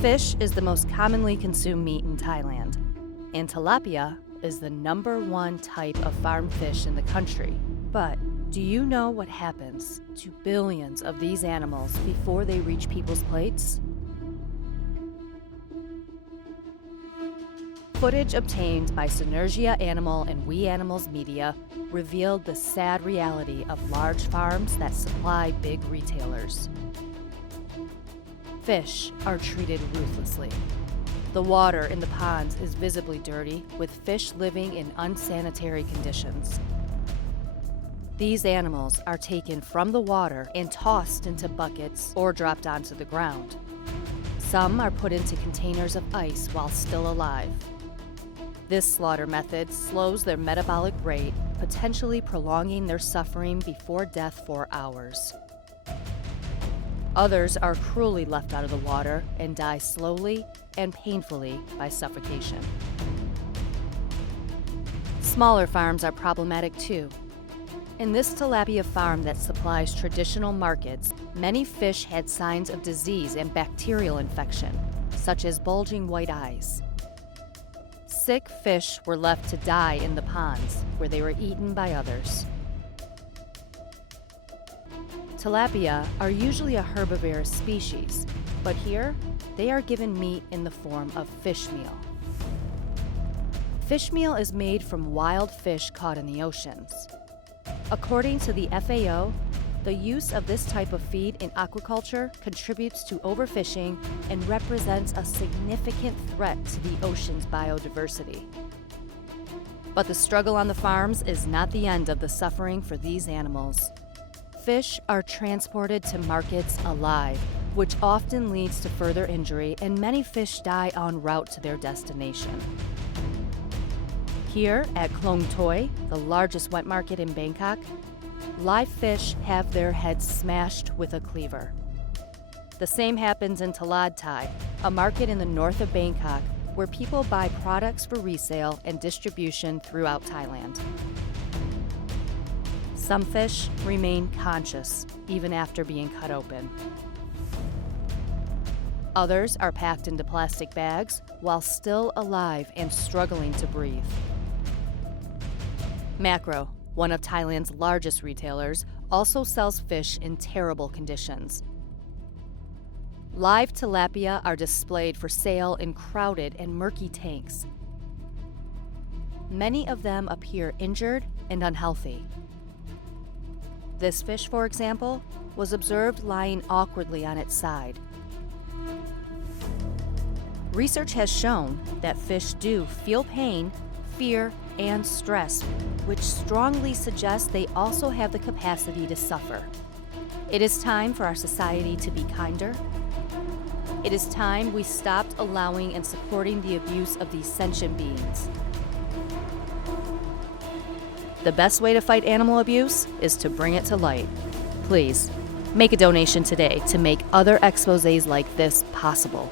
Fish is the most commonly consumed meat in Thailand, and tilapia is the #1 type of farm fish in the country. But do you know what happens to billions of these animals before they reach people's plates? Footage obtained by Sinergia Animal and We Animals Media revealed the sad reality of large farms that supply big retailers. Fish are treated ruthlessly. The water in the ponds is visibly dirty, with fish living in unsanitary conditions. These animals are taken from the water and tossed into buckets or dropped onto the ground. Some are put into containers of ice while still alive. This slaughter method slows their metabolic rate, potentially prolonging their suffering before death for hours. Others are cruelly left out of the water and die slowly and painfully by suffocation. Smaller farms are problematic too. In this tilapia farm that supplies traditional markets, many fish had signs of disease and bacterial infection, such as bulging white eyes. Sick fish were left to die in the ponds, where they were eaten by others. Tilapia are usually a herbivorous species, but here they are given meat in the form of fish meal. Fish meal is made from wild fish caught in the oceans. According to the FAO, the use of this type of feed in aquaculture contributes to overfishing and represents a significant threat to the ocean's biodiversity. But the struggle on the farms is not the end of the suffering for these animals. Fish are transported to markets alive, which often leads to further injury, and many fish die en route to their destination. Here at Klong Toi, the largest wet market in Bangkok, live fish have their heads smashed with a cleaver. The same happens in Talad Thai, a market in the north of Bangkok where people buy products for resale and distribution throughout Thailand. Some fish remain conscious even after being cut open. Others are packed into plastic bags while still alive and struggling to breathe. Macro, one of Thailand's largest retailers, also sells fish in terrible conditions. Live tilapia are displayed for sale in crowded and murky tanks. Many of them appear injured and unhealthy. This fish, for example, was observed lying awkwardly on its side. Research has shown that fish do feel pain, fear, and stress, which strongly suggests they also have the capacity to suffer. It is time for our society to be kinder. It is time we stopped allowing and supporting the abuse of these sentient beings. The best way to fight animal abuse is to bring it to light. Please, make a donation today to make other exposés like this possible.